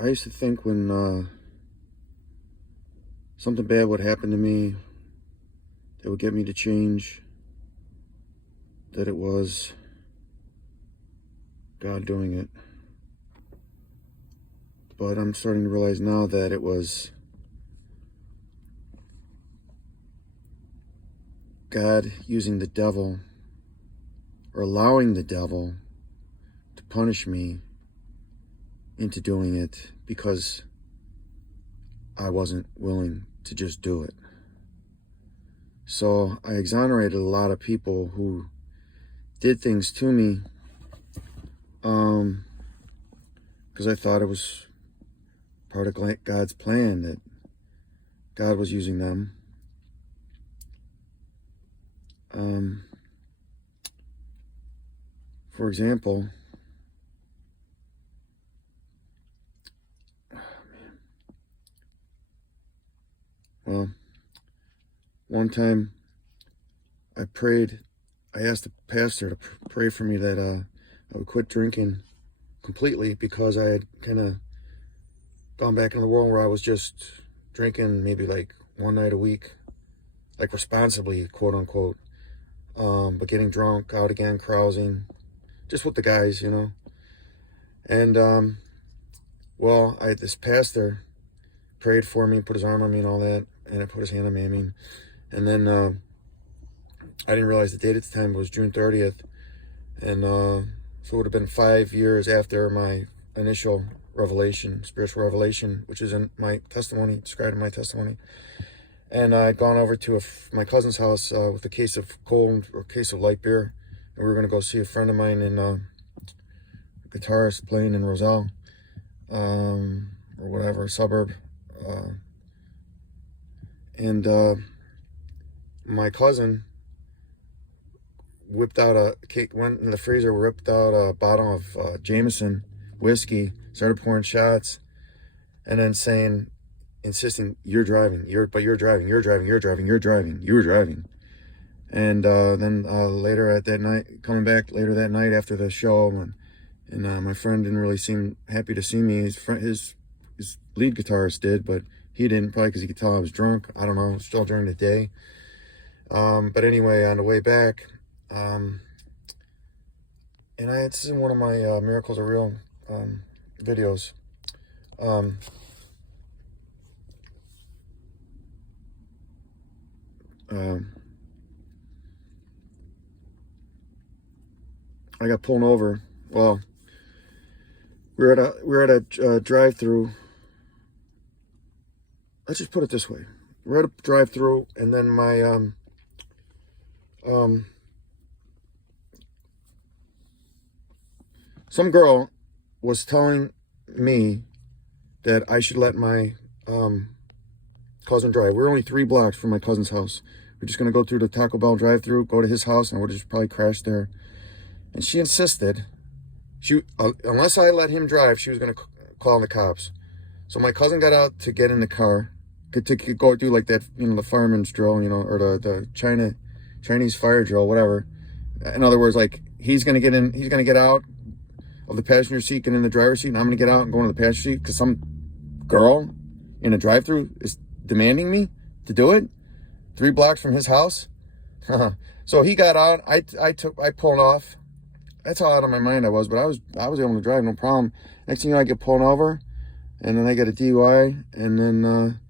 I used to think when something bad would happen to me that would get me to change, that it was God doing it. But I'm starting to realize now that it was God using the devil, or allowing the devil to punish me into doing it because I wasn't willing to just do it. So I exonerated a lot of people who did things to me because I thought it was part of God's plan, that God was using them. For example, well, one time I asked the pastor to pray for me that I would quit drinking completely, because I had kind of gone back in the world where I was just drinking maybe like one night a week, like responsibly, quote unquote, but getting drunk, out again, carousing, just with the guys, you know. And well, this pastor prayed for me, put his arm on me and all that, and I put his hand on me, and then I didn't realize the date at the time. It was June 30th, and so it would have been 5 years after my initial revelation, spiritual revelation, which is in my testimony, described in my testimony. And I'd gone over to my cousin's house with a case of cold, or a case of light beer, and we were going to go see a friend of mine, in a guitarist playing in Roselle, or whatever suburb, and my cousin whipped out went in the freezer, ripped out a bottle of Jameson whiskey, started pouring shots, and then insisting, "You're driving, you're driving. And then later that night, coming back later that night after the show, and my friend didn't really seem happy to see me. His lead guitarist did, but he didn't, probably because he could tell I was drunk. I don't know, still during the day. But anyway, on the way back, and this is one of my Miracles Are Real videos. I got pulled over. Well, we were at a drive-through. Let's just put it this way: we're at a drive-through, and then my some girl was telling me that I should let my cousin drive. We're only 3 blocks from my cousin's house. We're just gonna go through the Taco Bell drive-through, go to his house, and we'll just probably crash there. And she insisted, unless I let him drive, she was gonna call the cops. So my cousin got out to get in the car, to go do like that, you know, the fireman's drill, you know, or the Chinese fire drill, whatever. In other words, like, he's gonna get out of the passenger seat, get in the driver's seat, and I'm gonna get out and go into the passenger seat because some girl in a drive-through is demanding me to do it 3 blocks from his house. So he got out. I pulled off. That's how out of my mind I was, but I was able to drive, no problem. Next thing you know, I get pulled over, and then I get a DUI, and then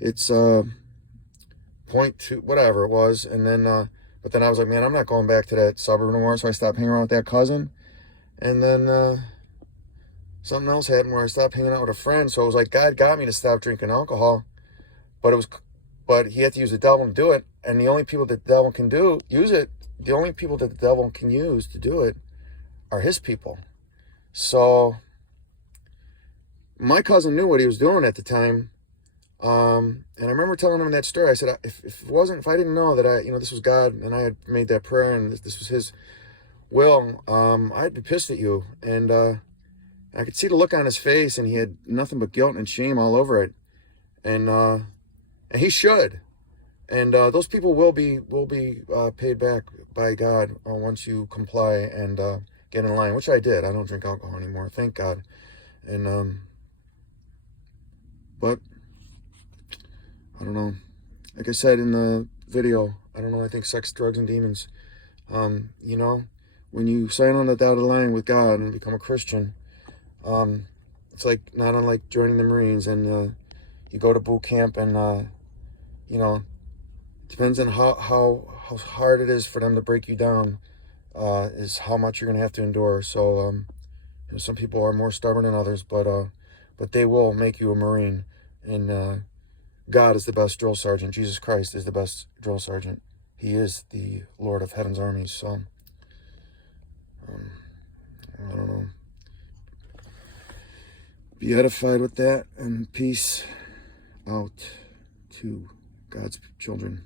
it's .2, whatever it was, and then but then I was like, man, I'm not going back to that suburb no more. So I stopped hanging around with that cousin, and then something else happened where I stopped hanging out with a friend. So it was like God got me to stop drinking alcohol, but he had to use the devil to do it, and the only people that the devil can use to do it are his people. So my cousin knew what he was doing at the time, and I remember telling him that story. I said, if I didn't know that this was God, and I had made that prayer, and this was his will, I'd be pissed at you. And I could see the look on his face, and he had nothing but guilt and shame all over it, and he should. And those people will be paid back by God once you comply and get in line, which I did. I don't drink alcohol anymore, thank God. And But I don't know. Like I said in the video, I don't know, I think sex, drugs, and demons. You know, when you sign on the dotted line with God and become a Christian, it's like not unlike joining the Marines, and you go to boot camp, and you know, depends on how hard it is for them to break you down, is how much you're gonna have to endure. So you know, some people are more stubborn than others, but they will make you a Marine, and God is the best drill sergeant. Jesus Christ is the best drill sergeant. He is the Lord of Heaven's armies. So I don't know. Be edified with that, and peace out to God's children.